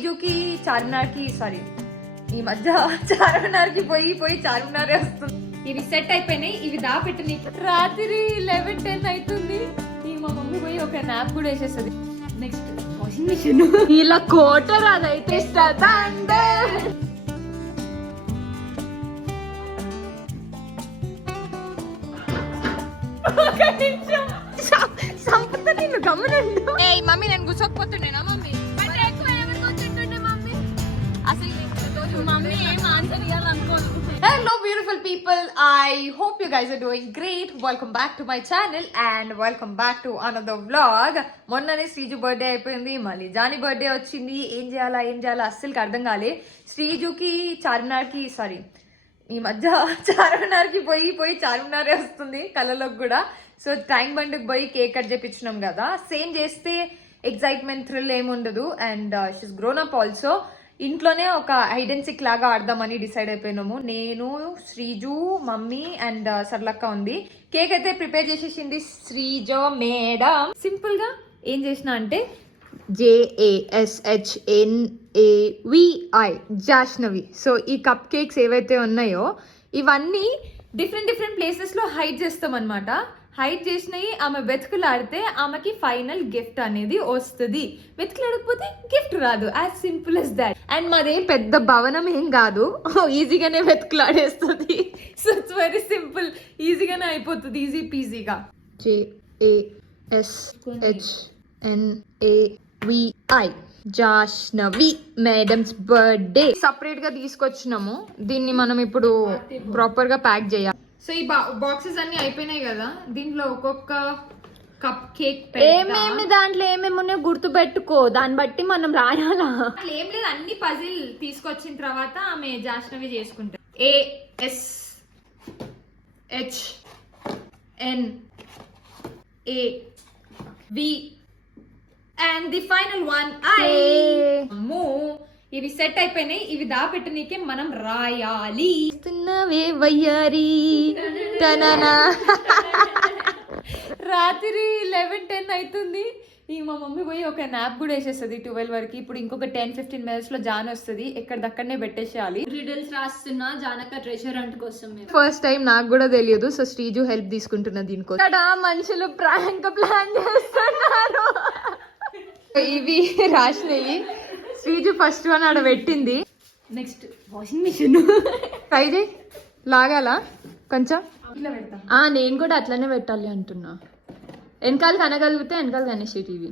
శ్రీజుకి చార్మినార్కి sorry ఈ మధ్య చార్మినార్కి పోయి చార్మినారే వస్తుంది. ఇవి సెట్ అయిపోయినాయి, ఇవి దాపెట్టు నీకు. రాత్రి 11-10 అవుతుంది. ఈ మా మమ్మీ పోయి ఒక నాప్ కూడా వేసేస్తుంది. నెక్స్ట్ వాషింగ్ మిషన్ ఇలా కోటర్ అదైతే సంపద నిన్ను గమనండు. ఏ మమ్మీ నేను కూర్చోకపోతుండేనా mummy? Hello beautiful people, I hope you guys are doing great. Welcome back to my channel and welcome back to another vlog. మొన్ననే శ్రీజు బర్త్డే అయిపోయింది, మళ్ళీ జానీ బర్త్డే వచ్చింది. ఏం చేయాలా అస్సలు అర్థం కాలే. శ్రీజుకి చార్మినార్కి సారీ ఈ మధ్య చార్మినార్కి పోయి చార్మినారే వస్తుంది కళ్ళలోకి కూడా. సో ట్యాంక్ బండ్కి పోయి కేక్ కట్ చేపించినాం కదా, సేమ్ చేస్తే ఎగ్జైట్మెంట్ థ్రిల్ ఏముండదు. And she's grown up also. ఇంట్లోనే ఒక హైడ్ అండ్ సిక్ లాగా ఆడదామని డిసైడ్ అయిపోయినాము. నేను, శ్రీజు, మమ్మీ అండ్ సర్లక్క ఉంది. కేక్ అయితే ప్రిపేర్ చేసేసింది శ్రీజ మేడం. సింపుల్ గా ఏం చేసిన అంటే JASHNAVI జాష్నవి. సో ఈ కప్ కేక్స్ ఏవైతే ఉన్నాయో ఇవన్నీ డిఫరెంట్ ప్లేసెస్ లో హైడ్ చేస్తాం అనమాట. హైడ్ చేసినవి ఆమె వెతుకులాడితే ఆమెకి ఫైనల్ గిఫ్ట్ అనేది వస్తుంది. వెతుకులాడకపోతే గిఫ్ట్ రాదు. As simple as that. And మాదేం పెద్ద భవనం ఏం కాదు, ఈజీగానే వెతుకులాడేస్తుంది. సో ఇట్స్ వెరీ సింపుల్, ఈజీగానే అయిపోతుంది, ఈజీ పీజీగా. JASHNAVI Jashnavi madam's birthday. Separate గా తీసుకొచ్చినాము. దీన్ని మనం ఇప్పుడు ప్రాపర్ గా ప్యాక్ చేయాలి. సో ఈ బాక్సెస్ అన్ని అయిపోయినాయి కదా, దీంట్లో ఒక్కొక్క కప్ కేక్ ఏమేమి దాంట్లో ఏమేమి ఉన్నాయో గుర్తు పెట్టుకో, దాన్ని బట్టి మనం రాయాలా. ఏం లేదు, అన్ని పజిల్ తీసుకొచ్చిన తర్వాత ఆమె జాష్నవి చేసుకుంటారు. ASHNAV and the final one అమ్మో. ఇవి సెట్ అయిపోయినాయి, ఇవి దాపెట్టు నీకే మనం రాయాలి. రాత్రి 11-10 అవుతుంది. ఈ మా మమ్మీ పోయి ఒక నాప్ కూడా వేసేస్తుంది 12 వరకు. ఇప్పుడు ఇంకొక 10-15 minutes లో జాన్ వస్తుంది. ఎక్కడదక్కడనే పెట్టేసేయాలి. రిడల్స్ రాస్తున్నా జానక ట్రెజర్ హంట్ కోసం. ఫస్ట్ టైం నాకు కూడా తెలియదు. సో శ్రీజు హెల్ప్ తీసుకుంటున్నా దీనికోసం. ఇక్కడ మనుషులు ప్రాంక్ ప్లాన్ చేస్తున్నారు. ఇవి రాసినవి. శ్రీజు ఫస్ట్ వన్ ఆడ పెట్టింది. Next washing machine. ట్రై చేయి, లాగాల కొంచెం. నేను కూడా అట్లనే పెట్టాలి అంటున్నా. వెనకాల కనగలిగితే వెనకాల కనేసి టీవీ.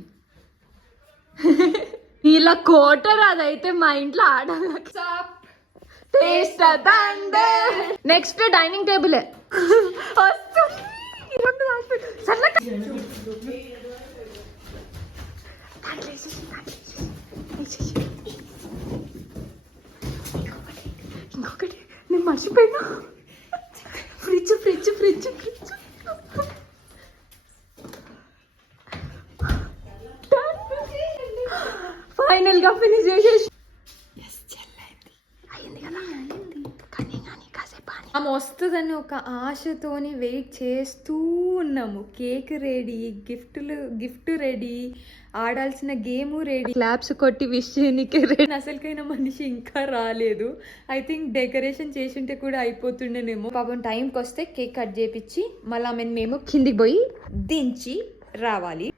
ఇలా కోటర్ అదైతే మా ఇంట్లో ఆడాలి. నెక్స్ట్ డైనింగ్ టేబుల్ ఇంకొకటి నేను మర్చిపోయినా. ఫ్రిడ్జ్ ఫైనల్ గా ఫినిష్ చేసేసి ఆమె వస్తుందని ఒక ఆశతోని వెయిట్ చేస్తూ ఉన్నాము. కేక్ రెడీ, గిఫ్ట్ రెడీ, ఆడాల్సిన గేమ్ రెడీ, క్లాప్స్ కొట్టి విష్ చేయడానికి రెడీ. అసలుకైనా మనిషి ఇంకా రాలేదు. ఐ థింక్ డెకరేషన్ చేసింటే కూడా అయిపోతుండేనేమో. పాపం టైంకి వస్తే కేక్ కట్ చేపించి మళ్ళీ మేము కిందికి పోయి దించి రావాలి.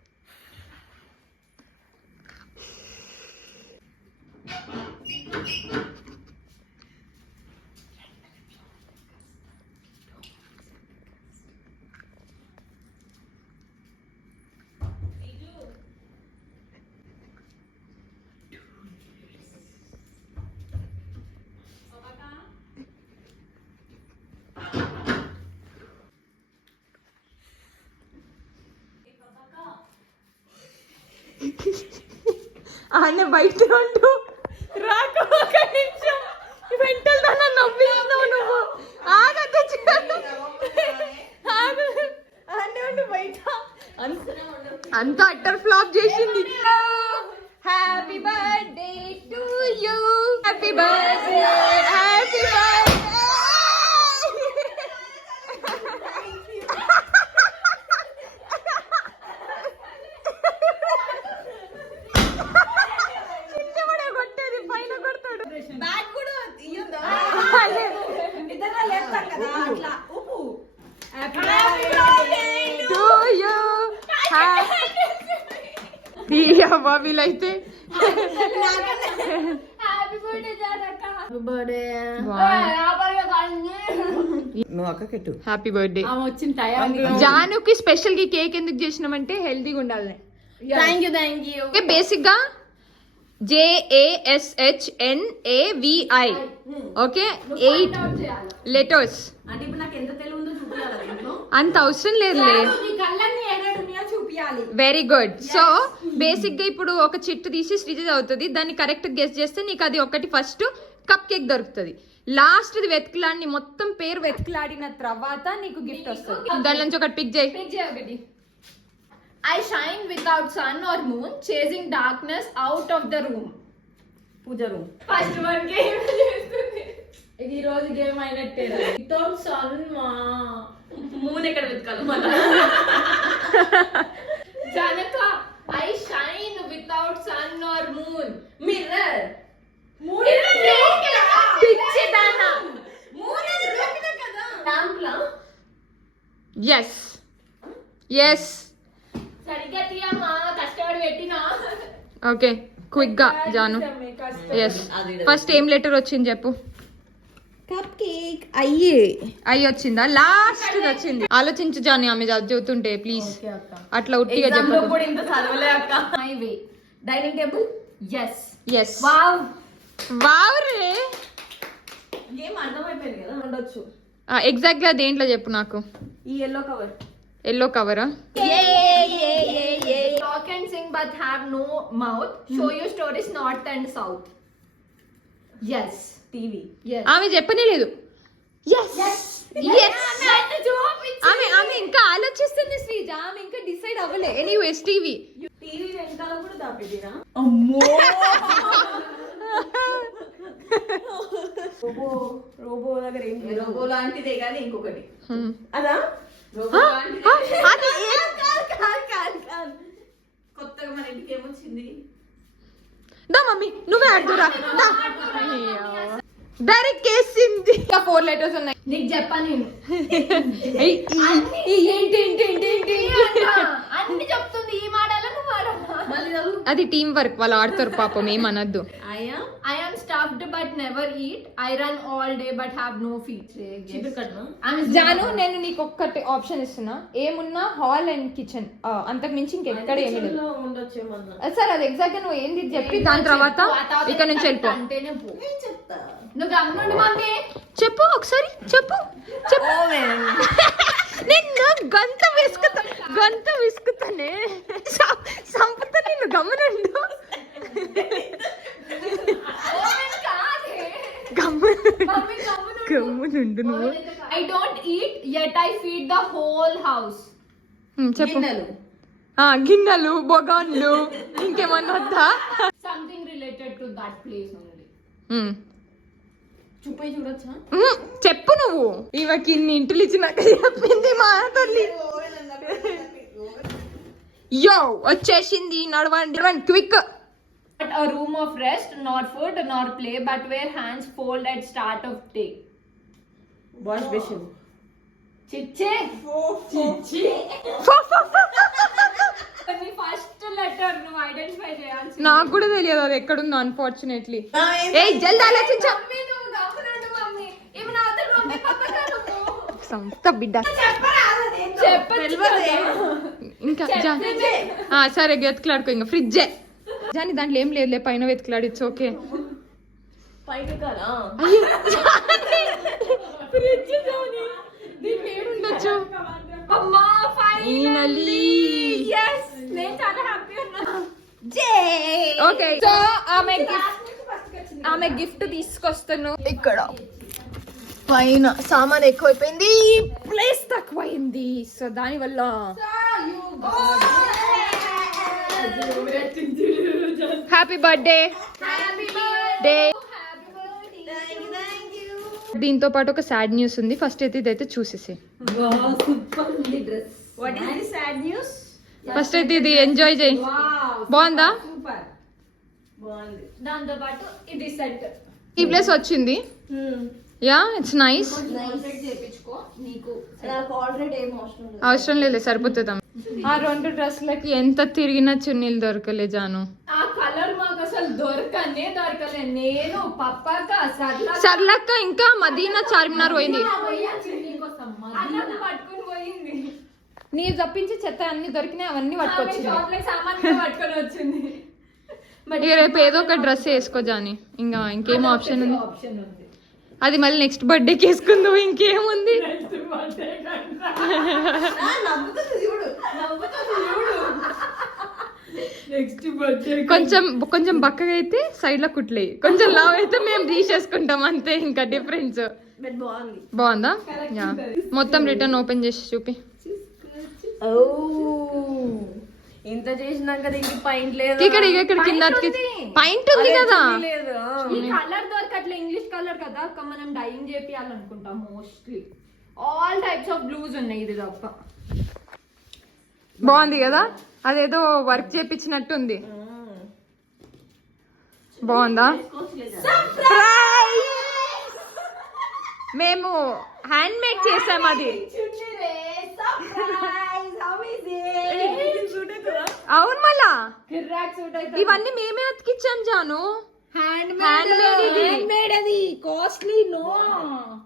ఆనే బయట ఉంటూ రాక ఒక నిమిషం వెంటనే నవ్విస్తున్నావు నువ్వు. ఆనే బయట అంతా అట్టర్ ఫ్లాప్ చేసింది. Happy birthday to you, happy birthday, happy birthday. కొట్టే అబ్బా వీలైతే నువ్వు అక్కకెట్టు. Happy birthday. వచ్చిన టైం జానుకి స్పెషల్ గా కేక్ ఎందుకు చేసినామంటే హెల్తీగా ఉండాలి. థ్యాంక్ యూ బేసిక్ గా JASHNAVI ఓకే 8 లెటర్స్. అంటే ఇప్పుడు నాకు ఎంత తెలివి ఉందో చూపించాలి దీంట్లో. అంత అవసరం లేదులే. Very good. సో బేసిక్ గా ఇప్పుడు ఒక చిట్టు తీసి శ్రీజ అవుతుంది, దాన్ని కరెక్ట్ గెస్ చేస్తే నీకు అది ఒకటి ఫస్ట్ కప్ కేక్ దొరుకుతుంది. లాస్ట్ ది వెతుకులాడి మొత్తం పేరు వెతుకులాడిన తర్వాత నీకు గిఫ్ట్ వస్తుంది. దాని నుంచి ఒకటి పిక్ చేయి. ఒకటి I shine without sun or moon, chasing darkness out of the room. Pooja room. First one game చేస్తుంది. ఇది ఈ రోజు గేమ్ అయినట్టే. వితౌట్ సన్ మా మూన్ ఎక్కడ వెతకాలి మళ్ళా? Janaka I shine without sun or moon. Mirror. పిచ్చి దానా. మూన్ అది దొరికిన కదా. ల్యాంప్లా? ఎస్ ఎస్ సరిగ్గా తీయమ్మా, కష్టపడి పెట్టినా. ఓకే క్విక్ గా జాను. ఎస్ ఫస్ట్ ఏం లెటర్ వచ్చింది చెప్పు. కప్ కేక్ అయ్యే. అయ్యి వచ్చిందా? లాస్ట్ వచ్చింది. ఆలోచించు జాను, ఆమె చదువుతుంటే ప్లీజ్ అట్లా ఉట్టిగా ఎగ్జామ్ లో చెప్పు. కూడా ఇంత చదవలే అక్క. My way. Dining table. Yes. Yes Wow. Wow రే. గేమ్ అర్థమైపోయింది కదా. ఉండొచ్చు. ఎగ్జాక్ట్ గా దేంట్లో చెప్పు నాకు. ఈ ఎల్లో కవర్. ఎల్లో కవరా? Talk and sing but have no mouth. Show you stories north and south. Yes. TV. Yes. ఆమె చెప్పనే లేదు. ఆమె ఆమె ఇంకా ఆలోచిస్తుంది శ్రీజ, ఆమె ఇంకా డిసైడ్ అవ్వలే. Anyways TV. టీవీ వెనకాల కూడా దాపెట్టిరా. అమ్మో. రోబో దగ్గర ఏం లేదు. రోబో లాంటిదే కానీ ఇంకొకటి. అదా? రోబో లాంటిదే. కొత్తగా మన ఇంటికి ఏమొచ్చింది? దా మమ్మీ నువ్వే అడుగురా. డైరెక్ట్ కేసింది. ఇంకా 4 లెటర్స్ ఉన్నాయి. నీకు చెప్పా నేను. అన్ని చెప్తుంది. ఈ మాడాల నువ్వు మాడాలా? మళ్ళీ చదువు. అది టీం వర్క్, వాళ్ళు ఆడతారు పాపం, ఏమనద్దు. I am stuffed but never eat. I run all day but have no feet. చిగురు కట్నా? జాను నేను నీకు ఒక్కటి ఆప్షన్ ఇస్తున్నా. ఏమున్నా హాల్ అండ్ కిచెన్, అంతకు మించి ఇంకెక్కడ ఏమి లేదు. లో ఉండొచ్చేమన్నా. సార్ అది ఎగ్జాక్ట్ గా నువ్వు ఏంది చెప్పి దాని తర్వాత ఇక్కడ నుంచి వెళ్ళిపో. అంటేనే పో. ఏం చెప్తా? నువ్వు గమనండి మమ్మీ. చెప్పు ఒకసారి చెప్పు. నిన్ను గంత విసుకుతానే సంపత, నిన్ను గమనండు. గమ్మునుండు నువ్వు. I don't eat yet I feed the whole house. చెప్పు. గిన్నెలు. గిన్నెలు, బొగాన్లు, ఇంకేమన్నా వద్దా? Something related to that place only. చూపై చూడొచ్చా? చెప్పు నువ్వు. ఇవకి ఇన్ని ఇంటిలు ఇచ్చినాక చెప్పింది మా తల్లి. యో వచ్చేసింది, నడవండి quick. Not a room of rest, nor food, nor play, but where hands fold at start of day. Wash basin. చిచ్చే. నీ ఫస్ట్ లెటర్ నువ్వు ఐడెంటిఫై చేయాల్సి. నాకు కూడా తెలియదు అది ఎక్కడుందో అన్ఫార్చునేట్లీ. ఏ జల్ది ఆలోచించ. మమ్మీ నువ్వు గమనండి మమ్మీ. ఏమన్నా అవతల మమ్మీ పక్కన నువ్వు. సంత బిడ్డ చెప్పచ్చు. ఇంకా సరే వెతుకులాడుకో. ఇంకా ఫ్రిడ్జే జాని, దాంట్లో ఏం లేదులే, పైన వెతుకులాడిచ్చు. ఓకే పైన కదా. ఫ్రిడ్జ్ జాని, దీంట్లో ఏముండొచ్చు? అమ్మా ఫైనల్లీ yes నేను చాలా హ్యాపీ ఉన్నా. ఓకే సో ఆమె గిఫ్ట్ తీసుకొస్తాను. ఇక్కడ పైన సామాన్ ఎక్కువైపోయింది, ప్లేస్ తక్కువైంది. సో దాని వల్ల హ్యాపీ బర్త్డే డే. దీంతో పాటు ఒక సాడ్ న్యూస్ ఉంది. ఫస్ట్ అయితే ఇదైతే చూసేసి. What is the sad news? First అయితే ఇది ఎంజాయ్ చేయి. బాగుందా? సూపర్ బాగుంది. దాంతో పాటు ఇది సెట్. ఈ ప్లేస్ వచ్చింది. Yeah it's nice. చేపించుకో. నీకు నాకు ఆల్రెడీ ఏం అవసరం లేదు. అవసరం లేదు, సరిపోతుంది. ఆ 2 డ్రెస్లకి ఎంత తిరిగినా చున్నీలు దొరకలే జాను. ఆ కలర్ మాకు అసలు దొరకలే. నేను పప్పాక సర్లక్క ఇంకా మదీనా చార్మినార్ పోయింది. పట్టుకుని పోయింది. నీ తప్పించి చెత్త అన్ని దొరికినాయి, అవన్నీ పట్టుకొచ్చింది. చాక్లెట్ సామాన్ పట్టుకొని వచ్చింది. ఇక రేపు ఏదో ఒక డ్రెస్ వేసుకో జాని. ఇంకా ఇంకేం ఆప్షన్ ఉంది? ఆప్షన్ ఉంది. అది మళ్ళీ నెక్స్ట్ బర్త్డేకి వేసుకుందాం. ఇంకేముంది? నెక్స్ట్ బర్త్డే కొంచెం బక్కగా అయితే సైడ్ లో కుట్లే, కొంచెం లావ్ అయితే మేము తీసేసుకుంటాం అంతే. ఇంకా డిఫరెన్స్ బాగుందా? యా. మొత్తం రిటర్న్ ఓపెన్ చేసి చూపి. ఇంత చేసినాక దీనికి పాయింట్ లేదు. ఇక్కడ కింద పాయింట్ ఉంది కదా. ఈ కలర్ దొరకట్లే, ఇంగ్లీష్ కలర్ కదా అక్క. మనం డైయింగ్ చేపియాలనుకుంటాం. Mostly all types of blues ఉన్నాయి. ఇది తప్ప బాగుంది కదా, అదేదో వర్క్ చేపించినట్టుంది. బాగుందా? మేము హ్యాండ్ మేడ్ చేసాం అది. అవును మళ్ళా ఇవన్నీ మేమే అతికిచ్చాం జాను. హ్యాండ్ మేడ్ అది కాస్ట్లీ. నో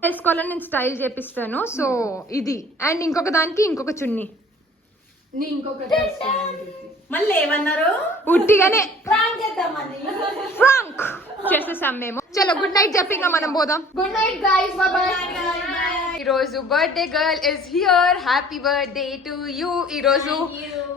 వేసుకోవాలని నేను స్టైల్ చేపిస్తాను. సో ఇది అండ్ ఇంకొక దానికి ఇంకొక చున్నీ. మళ్ళీ ఏమన్నారు? ఉట్టిగానే ఫ్రాంక్ చేసేసాం మేము. చలో గుడ్ నైట్ చెప్పి ఇంకా మనం పోదాం. Good night guys, by by. ఈ రోజు birthday girl is here. Happy birthday to you. ఈ రోజు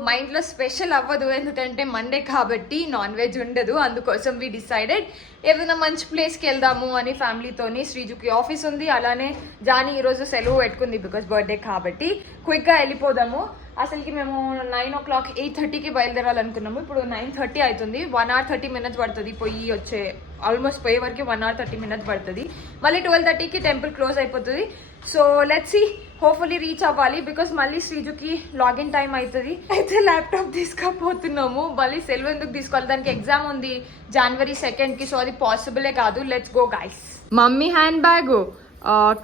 మా ఇంట్లో స్పెషల్ అవ్వదు, ఎందుకంటే మండే కాబట్టి నాన్ వెజ్ ఉండదు. అందుకోసం వి డిసైడెడ్ ఏదైనా మంచి ప్లేస్కి వెళ్దాము అని ఫ్యామిలీతోని. శ్రీజుకి ఆఫీస్ ఉంది, అలానే జానీ ఈరోజు సెలవు పెట్టుకుంది బికాస్ బర్త్డే కాబట్టి. క్విక్గా వెళ్ళిపోదాము. అసలుకి మేము 9 o'clock 8:30కి బయలుదేరాలనుకున్నాము. ఇప్పుడు 9:30 అవుతుంది. 1 hour 30 minutes పడుతుంది పోయి వచ్చే. ఆల్మోస్ట్ పోయే వరకు 1 hour 30 minutes పడుతుంది. మళ్ళీ 12:30కి టెంపుల్ క్లోజ్ అయిపోతుంది. So let's see, hopefully reach అవ్వాలి బికాస్ మళ్ళీ శ్రీజుకి లాగిన్ టైం అవుతుంది. అయితే ల్యాప్టాప్ తీసుకపోతున్నాము. మళ్ళీ సెలవు ఎందుకు తీసుకోవాలి, దానికి ఎగ్జామ్ ఉంది January 2nd. సో అది పాసిబులే కాదు. Let's go guys. Mummy hand bag,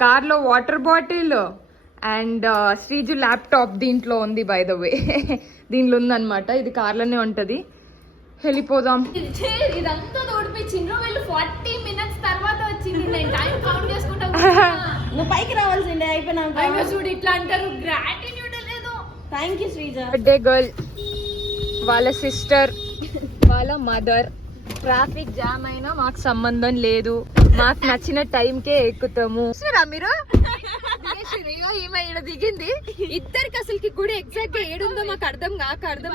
కార్లో water bottle and Sreeju laptop దీంట్లో ఉంది. బై ద వే దీంట్లో ఉందన్నమాట. ఇది కార్లోనే ఉంటుంది. వెళ్ళిపోదాం. ఇదంతా తోడిపించిండ్రు వీళ్ళు. 40 minutes తర్వాత వచ్చింది. నేను టైం కౌంట్ చేసుకుంటా. నువ్వు పైకి రావాల్సిందే అయిపోయినాక. చూడు ఇట్లా అంటారు, గ్రాటిట్యూడ్ లేదు. Thank you Sreeja. Birthday girl వాళ్ళ సిస్టర్ వాళ్ళ మదర్. ట్రాఫిక్ జామ్ అయినా మాకు సంబంధం లేదు, మాకు నచ్చిన టైంకే ఎక్కుతాము. మీరు ఈమె ఈడ దిగింది. ఇద్దరికి అసలుకి గుడి ఎగ్జాక్ట్ గా ఏడుందో మాకు అర్థం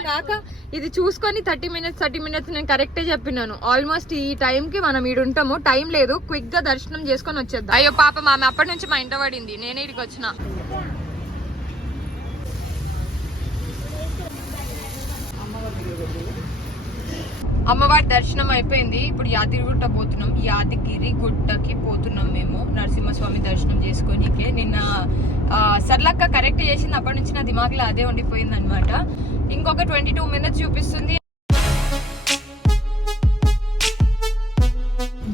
కాక ఇది చూసుకొని 30 minutes నేను కరెక్టే చెప్పినాను. ఆల్మోస్ట్ ఈ టైం కి మనం ఈడు ఉంటాము. టైం లేదు, క్విక్ గా దర్శనం చేసుకొని వచ్చేద్దాం. అయ్యో పాప మామె అప్పటి నుంచి మా ఇంట పడింది, నేనే ఇడికి వచ్చిన. అమ్మవారి దర్శనం అయిపోయింది. ఇప్పుడు యాదగిరిగుట్ట పోతున్నాం. యాదగిరిగుట్టకి పోతున్నాం మేము నరసింహస్వామి దర్శనం చేసుకోనికే. నిన్న సర్లక్క కరెక్ట్ చేసింది, అప్పటి నుంచి నా దిమాగ్లో అదే ఉండిపోయింది అనమాట. ఇంకొక 22 minutes చూపిస్తుంది.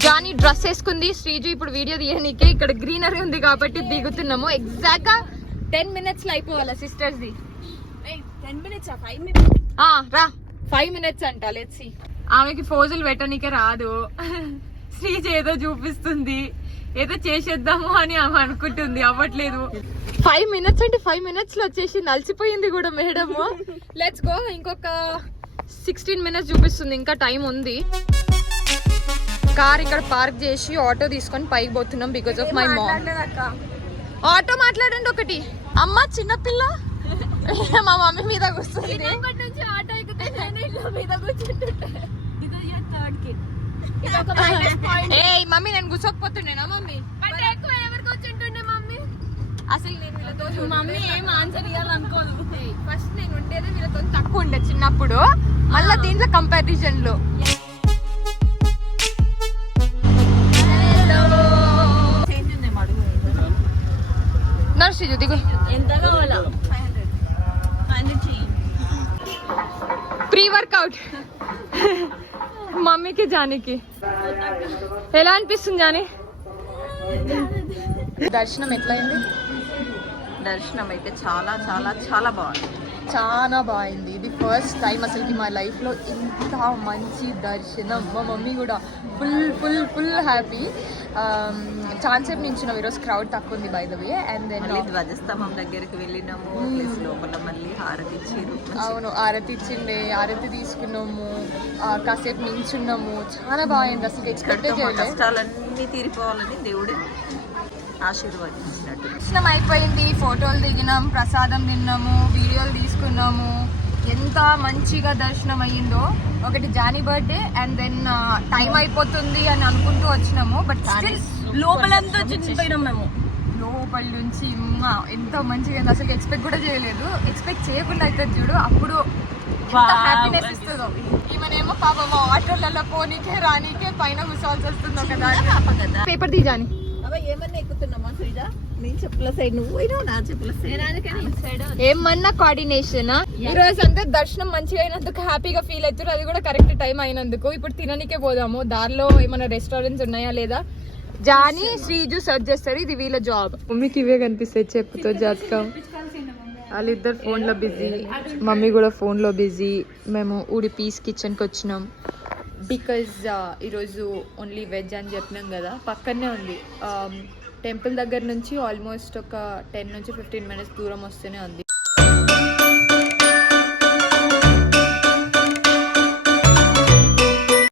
జానీ డ్రెస్ వేసుకుంది. శ్రీజు ఇప్పుడు వీడియో తీయనీకే. ఇక్కడ గ్రీనరీ ఉంది కాబట్టి దిగుతున్నాము. ఎగ్జాక్ట్ గా 10 minutes లో అయిపోవాలా సిస్టర్స్ ది. 10 minutes 5 minutes రా 5 minutes అంట. Let's see. ఆమెకి ఫోజులు పెట్టనీకే రాదు. శ్రీజ ఏదో చూపిస్తుంది, ఏదో చేసేద్దాము అని ఆమె అనుకుంటుంది, అవ్వట్లేదు. 5 minutes అంటే 5 minutes లో వచ్చేసి అలసిపోయింది కూడా మేడము. Let's go. ఇంకొక 16 minutes చూపిస్తుంది, ఇంకా టైం ఉంది. కార్ ఇక్కడ పార్క్ చేసి ఆటో తీసుకొని పైకి పోతున్నాం because of my mom. Auto మాట్లాడండి ఒకటి. అమ్మ చిన్నపిల్ల మా మమ్మీ మీద కూర్చుంది. ఆటో ఎక్కితే నేను ఇల్లు మీద కూర్చుంటుంటే. ఏ మమ్మీ నేను కూర్చోకపోతుండేనా మమ్మీ? ఎక్కువ ఎవరు కూర్చుంటుండే మమ్మీ? అసలు నేను వీళ్ళతో మమ్మీ ఏం ఆన్సర్ ఇవ్వాలనుకోదు. ఫస్ట్ నేను ఉండేది వీళ్ళతో తక్కువ ఉండే చిన్నప్పుడు, మళ్ళీ దీంట్లో కంపారిజన్ లో. నర్సి దిగు. ఎంత కావాలా? ప్రీ వర్కౌట్ మమ్మీకి జానీకి. ఎలా అనిపిస్తుంది జానీ? దర్శనం ఎట్లయింది? దర్శనం అయితే చాలా చాలా చాలా బాగుంది. చాలా బాగుంది. ఇది ఫస్ట్ టైం అసలుకి మా లైఫ్లో ఇంత మంచి దర్శనం. మా మమ్మీ కూడా ఫుల్ ఫుల్ ఫుల్ హ్యాపీ. ఛాన్స్ సేపు నించున్నాం, ఈరోజు క్రౌడ్ తక్కువ ఉంది by the way. And then ధ్వజస్తంభం దగ్గరికి వెళ్ళినాము, ప్లస్ లోపల మళ్ళీ హారతి ఇచ్చిర్రు. అవును, ఆరతి ఇచ్చిండే, ఆరతి తీసుకున్నాము, కాసేపు నించున్నాము. చాలా బాగుంది, అసలు ఎక్స్పెక్ట్ చేయలేదు. కష్టాలన్నీ తీరిపోవాలని దేవుడే ఆశీర్వదించినట్టు. దర్శనం అయిపోయింది, ఫోటోలు దిగినాం, ప్రసాదం తిన్నాము, వీడియోలు తీసుకున్నాము. ఎంత మంచిగా దర్శనం అయ్యిందో. ఒకటి Johnny birthday and then time అయిపోతుంది అని అనుకుంటూ వచ్చినాము. బట్ స్టిల్ లోపలంతా చిన్నపోయినాం మేము. లోపల నుంచి ఎంత మంచిగా అయింది, అసలు ఎక్స్పెక్ట్ కూడా చేయలేదు. ఎక్స్పెక్ట్ చేయకుండా అయితే చూడు, అప్పుడు హ్యాపీనెస్ ఇస్తుందో. ఈమెనేమో పాపం ఆటోలలో పోనీకే రానీకే పైన కూర్చోవాల్సి వస్తుంది ఒక పేపర్ తీజాని. ఏమన్నా ఎక్కుతున్నామా శ్రీజ? నీ చెప్పుల సైడ్ నువ్వు పోయినావు, నా చెప్పుల సైడ్. ఏమన్నా కోఆర్డినేషన్. ఈ రోజు అంతా దర్శనం మంచిగా అయినందుకు హ్యాపీగా ఫీల్ అవుతారు, అది కూడా కరెక్ట్ టైం అయినందుకు. ఇప్పుడు తిననికే పోదాము, దారిలో ఏమైనా రెస్టారెంట్స్ ఉన్నాయా లేదా జాని శ్రీజు సర్చ్ చేస్తారు. ఇది వీళ్ళ జాబ్. మమ్మీకి ఇవే కనిపిస్తాయి చెప్పుతో జాతకం. వాళ్ళిద్దరు ఫోన్లో బిజీ, మమ్మీ కూడా ఫోన్లో బిజీ. మేము ఉడిపీస్ కిచెన్కి వచ్చినాం బికాజ్ ఈరోజు ఓన్లీ వెజ్ అని చెప్పినాం కదా. పక్కనే ఉంది టెంపుల్ దగ్గర నుంచి ఆల్మోస్ట్ ఒక 10 నుంచి 15 మినిట్స్ దూరం వస్తూనే ఉంది.